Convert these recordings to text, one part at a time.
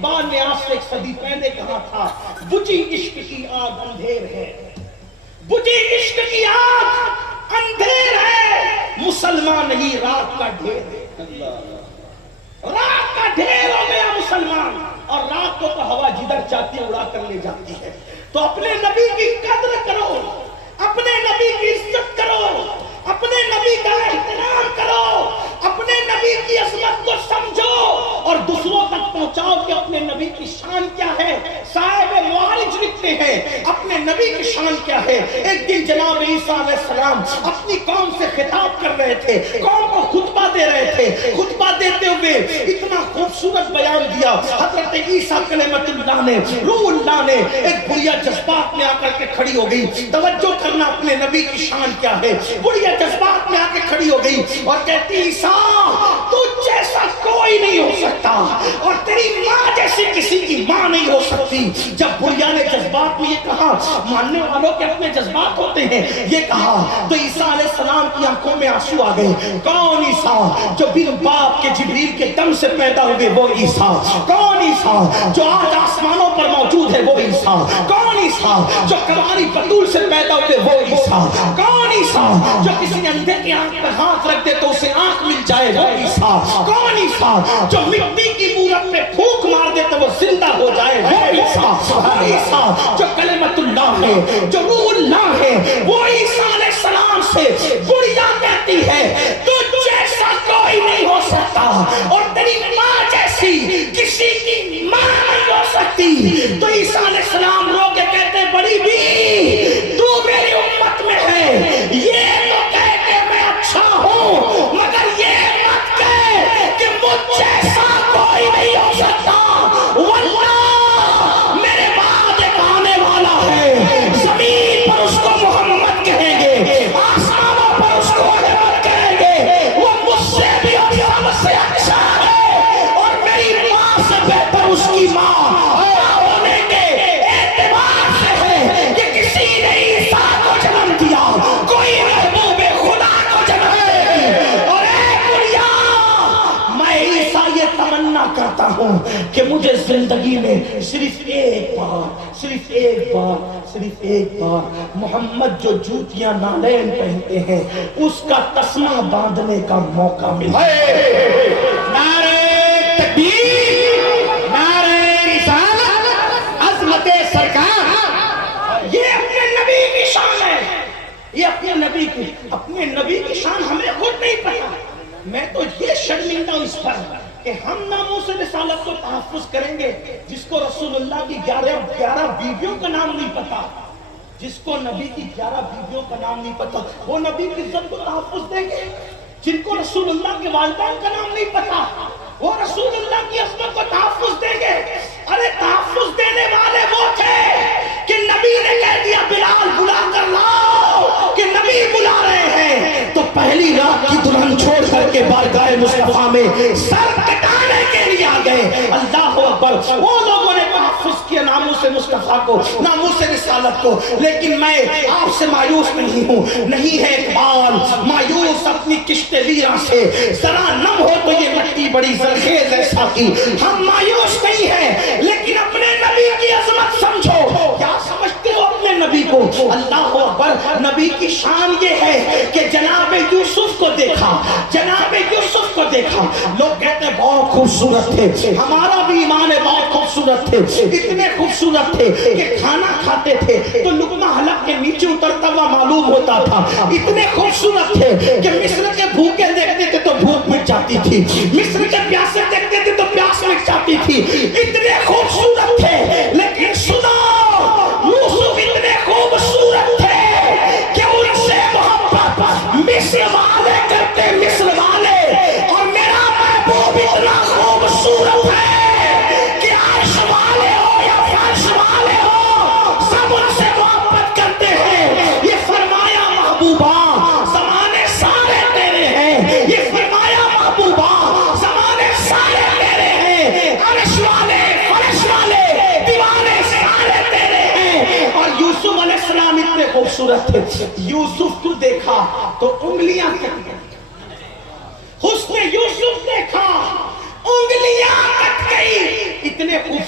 اقبال نے آج سے 1 صدی پہلے کہا تھا، بجھی عشق کی آگ اندھیر ہے، بجھی عشق کی آگ اندھیر ہے، مسلمان نہیں رات کا ڈھیر ہے۔ رات کا ڈھیر ہو گیا مسلمان، اور رات کو تو ہوا جدھر چاہتی ہے اڑا کر لے جاتی ہے۔ تو اپنے نبی کی قدر کرو، اپنے نبی کی عزت کرو، اپنے نبی کا احترام کرو، اپنے نبی کی عظمت کو سمجھو اور دوسروں تک پہنچاؤ کہ اپنے نبی کی شان کیا ہے۔ صاحب معارج لکھتے ہیں اپنے نبی کی شان کیا ہے۔ ایک دن جناب عیسیٰ علیہ السلام اپنی قوم سے خطاب کر رہے تھے، قوم کو خطبہ دے رہے تھے۔ خطبہ دیتے ہوئے اتنا خوبصورت بیان دیا حضرت عیسیٰ کلمت اللہ نے، روح اللہ نے، ایک بڑھیا جذبات میں آ کر کے کھڑی ہو گئی۔ توجہ کرنا اپنے نبی کی شان کیا ہے۔ بڑھیا جذبات میں آ کے کھڑی ہو گئی اور کہتی عیسیٰ تجھ جیسا کوئی نہیں ہو سکتا اور تیری ماں جیسی کسی کی ماں نہیں ہو سکتی۔ جب بڑھیا نے جذبات میں یہ کہا، ماننے والوں کے اپنے جذبات ہوتے ہیں، یہ کہا تو عیسیٰ علیہ السلام کی آنکھوں میں آنسو آ گئے۔ کون عیسیٰ؟ جو بن باپ کے جبریل کے دم سے پیدا ہوئے وہ عیسیٰ۔ کون عیسیٰ؟ جو آج آسمانوں پر موجود ہے وہ عیسیٰ۔ کون عیسیٰ؟ جو کنواری بطول سے پیدا ہوئے وہ عیسیٰ۔ کون عیسیٰ؟ جو کسی اندھے کی آنکھ پر ہاتھ رکھ دے تو اسے آنکھ مل جائے وہ عیسیٰ۔ کون عیسیٰ؟ جو مٹی کی مورت پہ پھونک مار دے تو وہ زندہ ہو جائے وہ عیسیٰ۔ وہ عیسیٰ جو کلمت اللہ ہے، جو روح اللہ ہے، وہ عیسیٰ علیہ السلام سے بڑھیا کہتی ہے تجھ جیسا کوئی نہیں ہو سکتا اور تیری ماں جیسی کسی کی ماں نہیں ہو سکتی۔ تو عیسیٰ علیہ السلام رو کے کہتے بڑی بھی تو میری امت میں ہے، یہ تو کہہ کہ میں اچھا ہوں مگر یہ مت کہہ کہ مجھ جیسا کوئی نہیں ہو سکتا۔ واللہ میرے بعد ایک آنے والا ہے، زمین پر اس کو محمد کہیں گے، آسمانوں پر اس کو احمد کہیں گے، وہ مجھ سے بھی اور سب سے اچھا ہے اور میری ماں سے بہتر اس کی ماں ہونے کے اعتبار سے ہے کہ کسی نے عیسیٰ کو جنم دیا، کوئی محبوب خدا کو جنم دے۔ اور اے بڑھیا میں عیسیٰ یہ تمنا کرتا ہوں کہ مجھے زندگی میں صرف ایک بار محمد جو جوتیاں نالین پہنتے ہیں اس کا تسمہ باندھنے کا موقع ملا۔ نعرہ تکبیر، نعرہ رسالت، عظمت سرکار، یہ اپنے نبی کی شان ہے، یہ اپنے نبی کی شان ہمیں خود نہیں پتا۔ میں تو یہ شرمندہ ہوں اس پر کہ ہم ناموس رسالت کو تحفظ کریں گے جس کو رسول اللہ کی 11 بیویوں کا نام نہیں پتا، جس کو نبی کی 11 بیویوں کا نام نہیں پتا وہ نبی کی عزت کو تحفظ دیں گے۔ جن کو رسول اللہ کے والدین کا نام نہیں پتا وہ رسول اللہ کی عظمت کو تحفظ دیں گے۔ ارے تحفظ دینے والے وہ تھے کہ نبی نے کہہ دیا بلال بلا کر لاؤ کہ نبی بلا رہے ہیں، تو پہلی رات کی دلہن چھوڑ کر کے بارگاہ مصطفیٰ میں سر کٹانے کے لیے آ گئے۔ اللہ اکبر، وہ لوگوں نے تحفظ کیا ناموس مصطفیٰ کو، ناموس رسالت کو۔ لیکن میں آپ سے مایوس نہیں ہوں، نہیں ہے اقبال مایوس اپنی کشت ویراں سے، ذرا نم ہو تو یہ مٹی بڑی زرخیز ہے ساقی۔ ہم مایوس نہیں ہیں لیکن اپنے نبی کی عظمت سمجھو۔ کیا سمجھتے ہو اپنے نبی کو؟ اللہ اکبر، نبی کی شان یہ ہے کہ جناب یوسف کو دیکھا، جناب یوسف کو دیکھا، لوگ کہتے ہیں بہت خوبصورت تھے، ہمارا بھی ایمان ہے بہت خوبصورت تھے، اتنے خوبصورت تھے کہ کھانا کھاتے تھے تو لقمہ حلق کے نیچے اترتا ہوا معلوم ہوتا تھا، اتنے خوبصورت تھے کہ مصر کے بھوکے دیکھتے تھے تو بھوک مٹ جاتی تھی، مصر کے پیاسے دیکھتے تھے تو پیاس مٹ جاتی تھی، اتنے خوبصورت تھے۔ لیکن سنو، یوسف اتنے خوبصورت تھے کہ ان سے محبت مصر والے کرتے، مصر والے، اور میرا محبوب اتنا خوبصورت ہے کہ عرش والے ہو یا فرش والے ہو سب ان سے محبت کرتے ہیں۔ یہ فرمایا محبوبہ زمانے سارے تیرے ہیں، یہ فرمایا محبوبہ زمانے سارے تیرے ہیں، عرش والے فرش والے دیوانے سارے تیرے ہیں۔ اور یوسف علیہ السلام اتنے خوبصورت تھے، یوسف کو دیکھا تو انگلیاں کٹ گئی، حسن یوسف دیکھا انگلیاں کٹ گئی، اتنے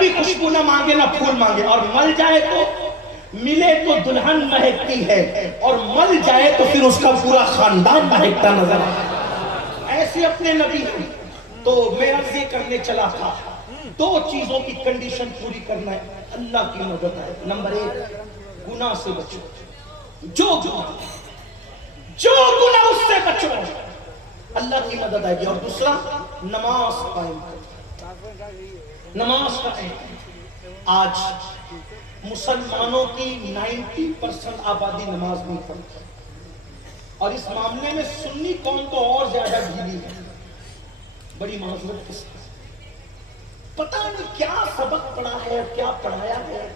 کبھی خوشبو نہ مانگے نہ پھول مانگے، اور مل جائے تو ملے تو دلہن مہکتی ہے، اور مل جائے تو پھر اس کا پورا خاندان مہکتا نظر آتا۔ ایسے اپنے نبی ہیں۔ تو میں عرض یہ کرنے چلا تھا، دو چیزوں کی کنڈیشن پوری کرنا ہے، اللہ کی مدد ہے۔ نمبر 1، گناہ سے بچو، جو گناہ اس سے بچو، اللہ کی مدد آئے گی۔ اور دوسرا، نماز قائم کرو، نماز قائم۔ آج مسلمانوں کی 90% آبادی نماز نہیں پڑھتی، اور اس معاملے میں سنی قوم تو اور زیادہ ڈھیلی ہے، بڑی معذرت کے ساتھ۔ پتہ نہیں کیا سبق پڑھا ہے اور کیا پڑھایا ہے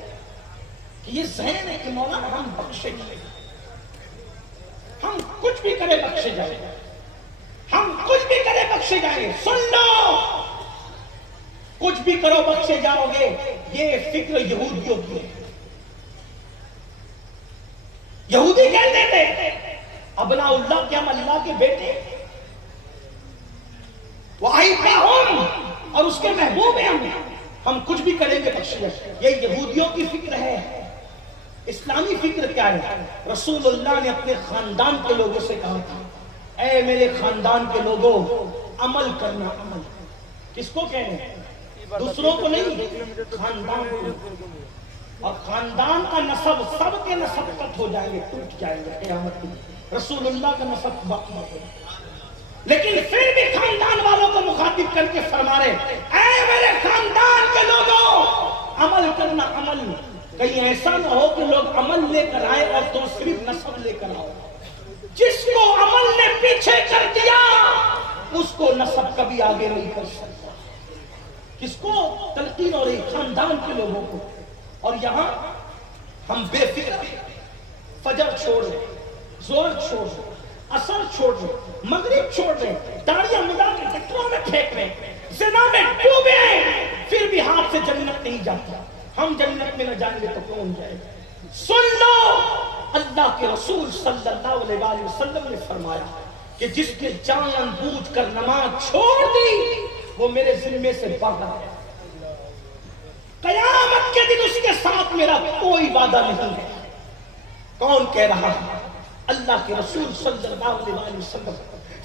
کہ یہ ذہن ہے کہ مولانا ہم بخشے جائیں، ہم کچھ بھی کرے بخشے جائیں، ہم کچھ بھی کرے بخشے جائیں۔ سن لو، کچھ بھی کرو بخشے جاؤ گے، یہ فکر یہودیوں کی ہے۔ یہودی کہتے تھے ابنا اللہ کے، ہم اللہ کے بیٹے، اور اس کے محبوب ہیں، ہم کچھ بھی کریں گے بخشے جائیں۔ یہ یہودیوں کی فکر ہے۔ اسلامی فکر کیا ہے؟ رسول اللہ نے اپنے خاندان کے لوگوں سے کہا تھا، اے میرے خاندان کے لوگوں، عمل کرنا۔ عمل کس کو کہنے ہیں؟ دوسروں کو نہیں، خاندان کو۔ اور خاندان کا نسب، سب کے نسب قط ہو جائیں گے، ٹوٹ جائیں گے قیامت کے دن۔ رسول اللہ کا نسب باقی ہے، لیکن پھر بھی خاندان والوں کو مخاطب کر کے فرما رہے، اے میرے خاندان کے لوگوں، عمل کرنا۔ عمل کہیں ایسا نہ ہو کہ لوگ عمل لے کر آئے اور تم صرف نسب لے کر آؤ۔ جس کو عمل نے پیچھے کر دیا اس کو نسب کبھی آگے نہیں کر سکتا۔ کس کو تلقین ہو رہی؟ خاندان کے لوگوں کو۔ اور یہاں ہم بے فکر، فجر چھوڑ رہے، زور چھوڑ رہے، عصر چھوڑ رہے، مغرب چھوڑ رہے، داڑیاں ملا کے گٹروں میں پھینک رہے، زنا میں ڈوبے، پھر بھی ہاتھ سے جنت نہیں جاتا۔ ہم جنت میں نہ جائیں گے تو کون جائے گا؟ سن لو، اللہ کے رسول صلی اللہ علیہ وآلہ وسلم نے فرمایا کہ جس نے جان بوجھ کر نماز چھوڑ دی وہ میرے ذمے سے بھاگا ہے، قیامت کے دن اس کے ساتھ میرا کوئی وعدہ نہیں ہے۔ کون کہہ رہا ہے؟ اللہ کے رسول صلی اللہ علیہ وآلہ وسلم،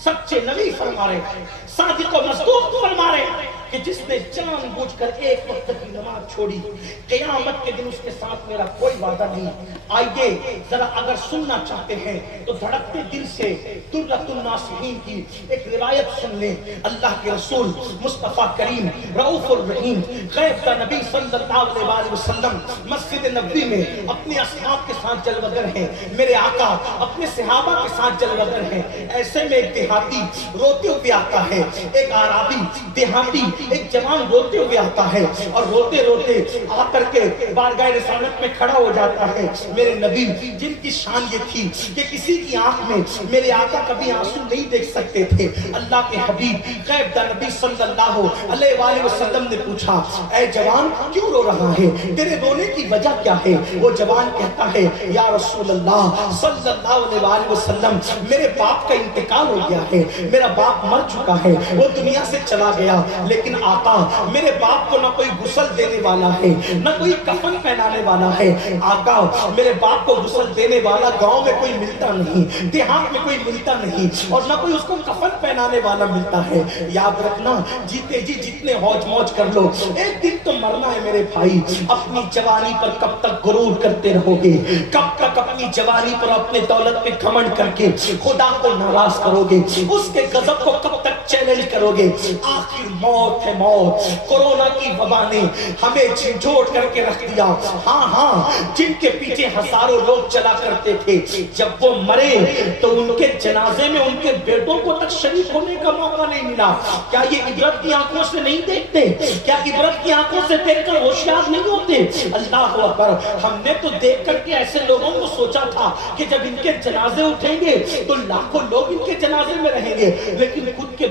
سچے نبی فرما رہے ہیں، صادق و مصدوق فرما رہے ہیں کہ جس نے جان بوجھ کر ایک وقت کی نماز چھوڑی، قیامت کے دن اس کے ساتھ میرا کوئی وعدہ نہیں۔ آئیے ذرا اگر سننا چاہتے ہیں تو دھڑکتے دل سے درۃ الناصحین کی ایک روایت سن لیں۔ اللہ کے رسول مصطفیٰ کریم رؤوف الرحیم غیب کا نبی صلی اللہ علیہ وآلہ وسلم مسجد نبوی میں اپنے اصحاب کے ساتھ جلوگر ہیں، میرے آقا اپنے صحابہ کے ساتھ جلوگر ہیں۔ ایسے میں ایک دیہاتی روتے ہوئے آتا ہے، ایک عربی دیہاتی ایک جوان روتے ہوئے آتا ہے، اور روتے روتے آ کر کے بارگاہ رسالت میں کھڑا ہو جاتا ہے۔ میرے نبی جن کی شان یہ تھی کہ کسی کی آنکھ میں میرے آقا کبھی آنسو نہیں دیکھ سکتے تھے، اللہ کے حبیب غیب دا نبی صلی اللہ علیہ وآلہ وسلم نے پوچھا، اے جوان کیوں رو رہا ہے؟ تیرے رونے کی وجہ کیا ہے؟ وہ جوان کہتا ہے، یا رسول اللہ صلی اللہ علیہ وآلہ وسلم، میرے باپ کا انتقال ہو گیا ہے، میرا باپ مر چکا ہے، وہ دنیا سے چلا گیا، لیکن آقا میرے باپ کو نہ کوئی غسل دینے والا ہے، نہ کوئی کفن پہنانے والا ہے۔ آقا میرے باپ کو غسل دینے والا گاؤں میں کوئی ملتا نہیں، دیہات میں کوئی ملتا نہیں، اور نہ کوئی اس کو کفن پہنانے والا ملتا ہے۔ یاد رکھنا، جیتے جی جتنے ہوج موج کر لو، ایک دن تو مرنا ہے میرے بھائی۔ اپنی جوانی پر کب تک غرور کرتے رہو گے؟ کب تک اپنی جوانی پر اپنے دولت پہ گھمنڈ کر کے خدا کو ناراض کرو گے؟ اس کے غضب کو کب تک چیلنج کرو گے؟ آخر موت ہے موت۔ کورونا کی وبا نے ہمیں جھنجھوڑ کر کے رکھ دیا۔ ہاں جن کے پیچھے ہزاروں لوگ چلا کرتے تھے، جب وہ مرے تو ان کے جنازے میں ان کے بیٹوں کو تک شریک ہونے کا موقع نہیں ملا۔ کیا یہ عبرت کی آنکھوں سے نہیں دیکھتے؟ کیا عبرت کی آنکھوں سے دیکھ کر ہوشیار نہیں ہوتے؟ اللہ اکبر، ہم نے تو دیکھ کر کے ایسے لوگوں کو سوچا تھا کہ جب ان کے جنازے اٹھیں گے تو لاکھوں لوگ ان کے جنازے میں رہیں گے، لیکن خود کے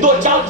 2-4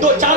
2-4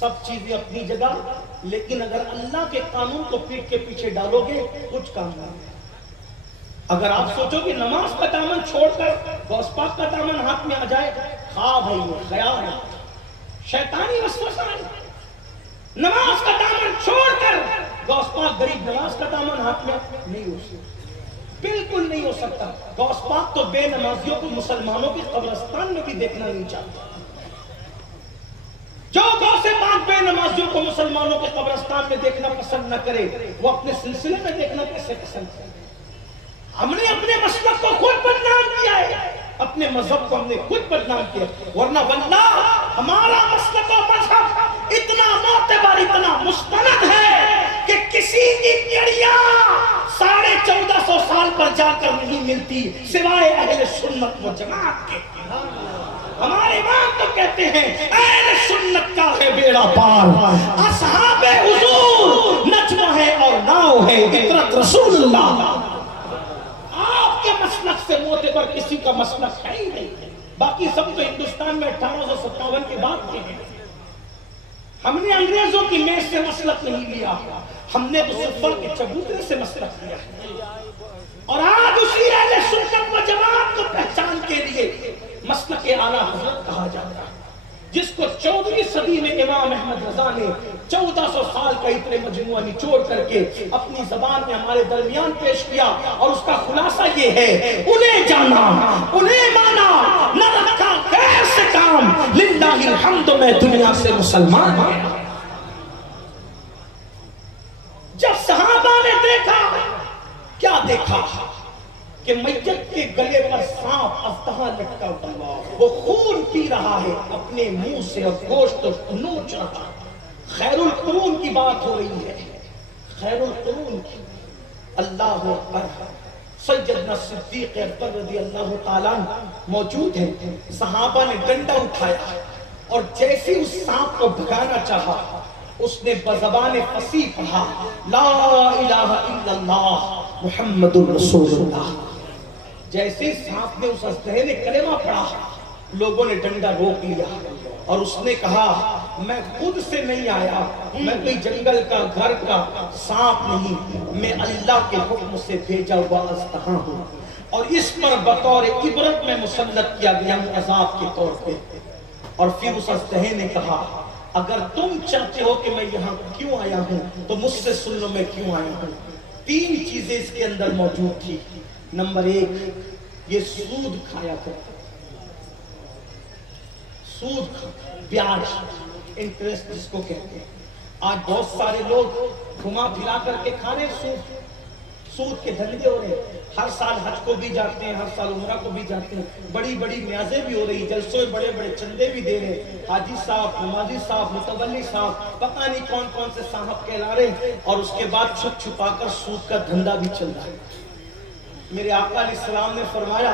سب چیزیں اپنی جگہ، لیکن اگر اللہ کے قانون کو پیٹ کے پیچھے ڈالو گے کچھ کام نہیں۔ اگر آپ سوچو کہ نماز کا دامن چھوڑ کر غوث پاک کا دامن ہاتھ میں آ جائے، خواب ہے یہ، خیال ہے، شیطانی وسوسہ ہے۔ نماز کا دامن چھوڑ کر غوث پاک غریب نواز کا دامن ہاتھ میں نہیں ہو سکتا، بالکل نہیں ہو سکتا۔ غوث پاک تو بے نمازیوں کو مسلمانوں کے قبرستان میں بھی دیکھنا نہیں چاہتا۔ جو غوث پاک بے نمازیوں کو مسلمانوں کے قبرستان میں دیکھنا پسند نہ کرے، وہ اپنے سلسلے میں دیکھنا کیسے پسند کرے؟ ہم نے اپنے مسلک کو خود بدنام کیا ہے، اپنے مذہب کو ہم نے خود بدنام کیا، ورنہ واللہ ہمارا مسلک و مذہب اتنا معتبر، اتنا مستند ہے کہ کسی کی کیڑیاں 1450 سال پر جا کر نہیں ملتی سوائے اہل سنت و جماعت کے۔ ہمارے امام تو کہتے ہیں اہل سنت کا ہے بیڑا پار، اصحاب حضور نجمہ ہے اور ناؤ ہے عطرت رسول اللہ۔ آپ کے مسلک سے معتبر کسی کا مسلک ہے ہی نہیں، باقی سب تو ہندوستان میں 1857 کے بعد کے ہیں۔ ہم نے انگریزوں کی میز سے مسلک نہیں لیا، ہم نے صفا کے چبوترے سے مسلک لیا، اور آج اسی اہل سنت و جماعت کو پہچان کے لیے مسلک اعلیٰ حضرت کہا جاتا ہے، جس کو 14ویں صدی میں امام احمد رضا نے 1400 سال کا اتنے مجموعہ نچوڑ کر کے اپنی زبان میں ہمارے درمیان پیش کیا، اور اس کا خلاصہ یہ ہے: انہیں جانا، انہیں مانا، نہ رکھا غیر سے کام، للہ الحمد میں دنیا سے مسلمان ہوں۔ جب صحابہ نے دیکھا، کیا دیکھا کہ میت کے گلے پر سانپ اژدہا لٹکا ہوا، وہ خون پی رہا ہے، اپنے منہ سے اور گوشت نوچ رہا۔ خیر القرون کی بات ہو رہی ہے، خیر القرون کی۔ اللہ اکبر، سیدنا صدیق اکبر رضی اللہ تعالیٰ موجود ہیں۔ صحابہ نے ڈنڈا اٹھایا اور جیسے اس سانپ کو بھگانا چاہا، اس نے بزبان فصیح کہا: لا الہ الا اللہ محمد الرسول اللہ۔ جیسے سانپ نے اس اژدہے نے کلمہ پڑھا، لوگوں نے ڈنڈا روک لیا اور اس نے کہا: میں خود سے نہیں آیا، میں کوئی جنگل کا گھر کا سانپ نہیں، میں اللہ کے حکم سے بھیجا ہوا اژدہا ہوں، اور اس پر بطور عبرت میں مسلط کیا گیا ہوں عذاب کے طور پہ۔ اور پھر اس اژدہے نے کہا: اگر تم چاہتے ہو کہ میں یہاں کیوں آیا ہوں تو مجھ سے سن لو میں کیوں آیا ہوں۔ 3 چیزیں اس کے اندر موجود تھی۔ نمبر 1، یہ سود کھایا کرتا، سود، بیاج، انٹرسٹ جس کو کہتے ہیں۔ آج بہت سارے لوگ گھما پھرا کر کے کھا رہے سود، سود کے دھندے ہو رہے ہیں۔ ہر سال حج کو بھی جاتے ہیں، ہر سال عمرہ کو بھی جاتے ہیں، بڑی بڑی نیازیں بھی ہو رہی، جلسوں میں بڑے بڑے چندے بھی دے رہے، حاجی صاحب، نمازی صاحب، متولی صاحب، پتہ نہیں کون کون سے صاحب کہلا رہے ہیں، اور اس کے بعد چھپ چھپا کر سود کا دھندا بھی چل رہا ہے۔ میرے آقا علیہ السلام نے فرمایا: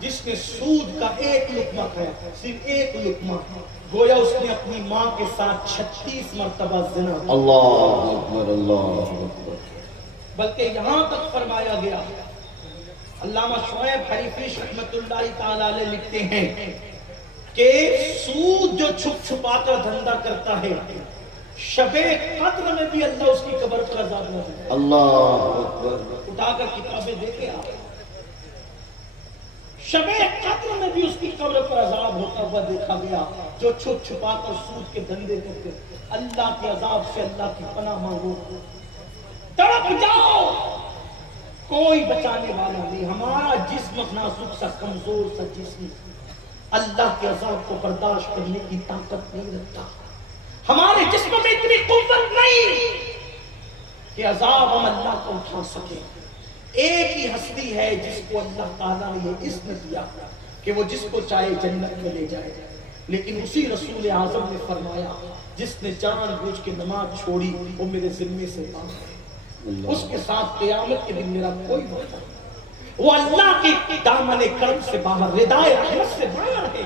جس نے سود کا ایک لقمہ کھایا، صرف ایک لقمہ، گویا اس نے اپنی ماں کے ساتھ 36 مرتبہ زنا۔ اللہ اکبر، اللہ اکبر۔ بلکہ یہاں تک فرمایا گیا، علامہ شعیب حریفی رحمۃ اللہ تعالی علیہ لکھتے ہیں کہ سود جو چھپ چھپا کر دھندا کرتا ہے، شب قدر میں بھی اللہ اس کی قبر پر عذاب نہ دے۔ اللہ اکبر۔ اٹھا کر کتابیں دیکھیں آپ، شب قدر میں بھی اس کی قبر پر عذاب ہوتا ہوا دیکھا گیا۔ جو چھپ چھپا کر سود کے دھندے کرتے، اللہ کے عذاب سے اللہ کی پناہ مانگو، تڑپ جاؤ، کوئی بچانے والا نہیں۔ ہمارا جسم نازک سا، کمزور سا جسم اللہ کے عذاب کو برداشت کرنے کی طاقت نہیں رکھتا۔ ہمارے جسم میں اتنی قوت نہیں کہ عذاب ہم اللہ کو اٹھا سکے۔ ایک ہی ہستی ہے جس کو اللہ تعالیٰ نے یہ اذن دیا کہ وہ جس کو چاہے جنت میں لے جائے، لیکن اسی رسول اعظم نے فرمایا: جس نے جان بوجھ کے نماز چھوڑی وہ میرے ذمے سے کام ہے، اس کے ساتھ قیامت کے دن میرا کوئی وعدہ نہیں۔ وہ اللہ کے دامن کرم سے باہر، ردائے رحمت سے باہر ہے۔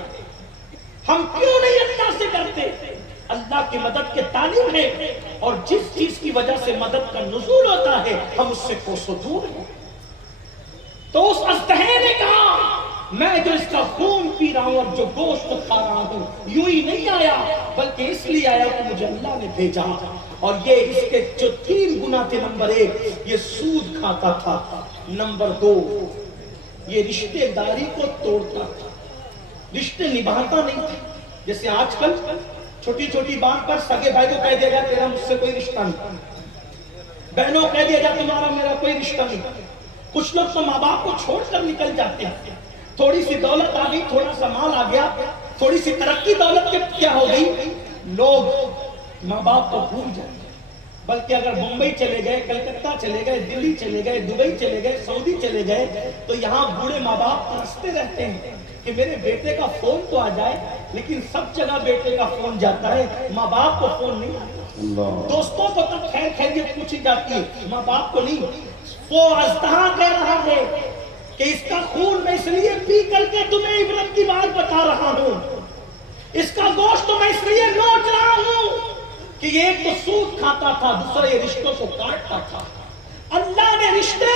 ہم کیوں نہیں اللہ سے ڈرتے؟ اللہ کی مدد کے طالب ہیں، اور جس چیز کی وجہ سے مدد کا نزول ہوتا ہے ہم اس سے کوسوں دور ہیں۔ تو اس اژدہے نے کہا: میں جو اس کا خون پی رہا ہوں اور جو گوشت کھا رہا ہوں یوں ہی نہیں آیا، بلکہ اس لیے آیا کہ مجھے اللہ نے بھیجا۔ اور یہ اس کے جو 3 گناہ تھے، نمبر 1 یہ سود کھاتا تھا، نمبر 2 یہ رشتے داری کو توڑتا تھا، رشتے نبھاتا نہیں تھا۔ جیسے آج کل چھوٹی چھوٹی بات پر سگے بھائی کو کہہ دیا جائے تیرا مجھ سے کوئی رشتہ نہیں، بہنوں کہہ دیا جائے تمہارا میرا کوئی رشتہ نہیں۔ کچھ لوگ تو ماں باپ کو چھوڑ کر نکل جاتے ہیں، تھوڑی سی دولت آ گئی، تھوڑا سا مال آ گیا، تھوڑی سی ترقی دولت کے کیا ہو گئی، لوگ ماں باپ کو بھول جاتے ہیں۔ بلکہ اگر ممبئی چلے گئے، کلکتہ چلے گئے، دلی چلے گئے، دبئی چلے گئے، سعودی چلے گئے، تو یہاں بوڑھے ماں باپ ترستے رہتے ہیں کہ میرے بیٹے کا فون تو آ جائے، لیکن سب جگہ بیٹے کا فون جاتا ہے، ماں باپ کو فون نہیں آتا۔ دوستوں کو تب خیر خیریت پوچھی جاتی ہے، ماں باپ کو نہیں۔ وہ اژدہا کہہ رہا ہے کہ اس کا خون میں اس لیے پی کر کے تمہیں عبرت کی بات بتا رہا ہوں، اس کا گوشت میں اس لیے نوچ رہا ہوں کہ یہ ایک تو سود کھاتا تھا، دوسرا یہ رشتوں کو کاٹتا تھا۔ اللہ نے رشتے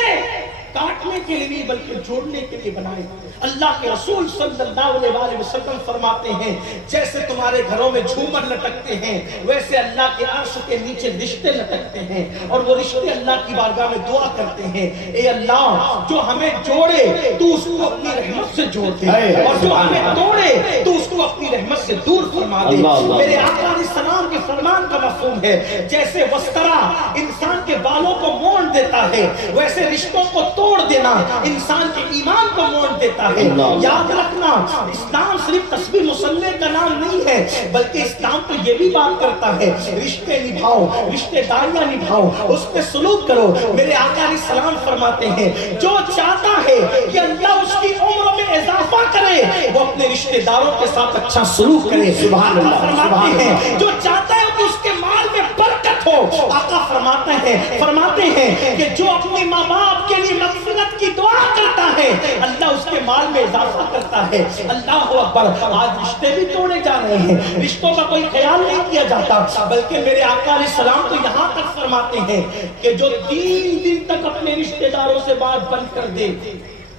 کاٹنے کے لیے نہیں بلکہ جوڑنے کے لیے بنائے۔ اللہ کے رسول صلی اللہ علیہ وسلم فرماتے ہیں جیسے تمہارے گھروں میں جھومر لٹکتے ہیں ویسے اللہ کے عرش کے نیچے رشتے لٹکتے ہیں، اور وہ رشتے اللہ کی بارگاہ میں دعا کرتے ہیں، اے اللہ جو ہمیں جوڑے تو اس کو اپنی رحمت سے جوڑ دے، اور جو ہمیں توڑے تو اس کو اپنی رحمت سے دور فرما دے۔ میرے آقا علیہ السلام کے فرمان کا مفہوم ہے جیسے وسترا انسان کے بالوں کو موڑ دیتا ہے، ویسے رشتوں کو توڑ دینا انسان کے ایمان کو موڑ دیتا ہے۔ یاد رکھنا اسلام صرف تسبیح مصلی کا نام نہیں ہے، بلکہ اسلام تو یہ بھی بات کرتا ہے رشتے نبھاؤ، رشتے داریاں نبھاؤ، اس پہ سلوک کرو۔ میرے آقا علیہ السلام فرماتے ہیں جو چاہتا ہے کہ اللہ اس کی عمر میں اضافہ کرے وہ اپنے رشتے داروں کے ساتھ اچھا سلوک کرے۔ سبحان اللہ۔ فرماتے ہیں جو چاہتا ہے کہ اس کے مال میں برکت ہو، آقا فرماتے ہیں کہ جو اپنے ماں باپ کے لیے مغفرت کی دعا کرتا ہے اللہ اس کے مال میں اضافہ کرتا ہے۔ اللہ اکبر۔ آج رشتے بھی توڑے جا رہے ہیں، رشتوں کا کوئی خیال نہیں کیا جاتا، بلکہ میرے آقا علیہ السلام تو یہاں تک فرماتے ہیں کہ جو 3 دن تک اپنے رشتے داروں سے بات بند کر دے،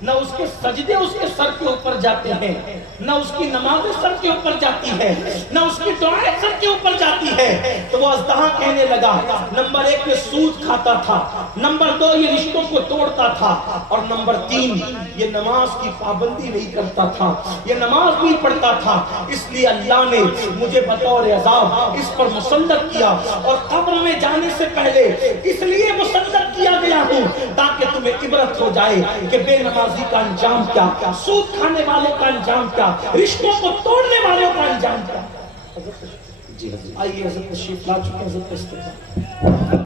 نہ اس کے سجدے اس کے سر کے اوپر جاتے ہیں، نہ اس کی نمازیں سر کے اوپر جاتی ہے، نہ اس کی دعائیں سر کے اوپر جاتی ہے، تو وہ اژدہا کہنے لگا نمبر 1 یہ سود کھاتا تھا، نمبر 2 یہ رشتوں کو توڑتا تھا، اور نمبر 3 یہ نماز کی پابندی نہیں کرتا تھا، یہ نماز نہیں پڑھتا تھا۔ اس لیے اللہ نے مجھے بطور عذاب اس پر مسلط کیا، اور قبر میں جانے سے پہلے اس لیے مسلط کیا گیا ہوں تاکہ تمہیں عبرت ہو جائے کہ بے نمازی کا انجام کیا، سود کھانے والوں کا انجام کیا، رشتوں کو توڑنے والوں کا انجام کیا۔ آئیے حضرت تشریف لا چکے ہیں، حضرت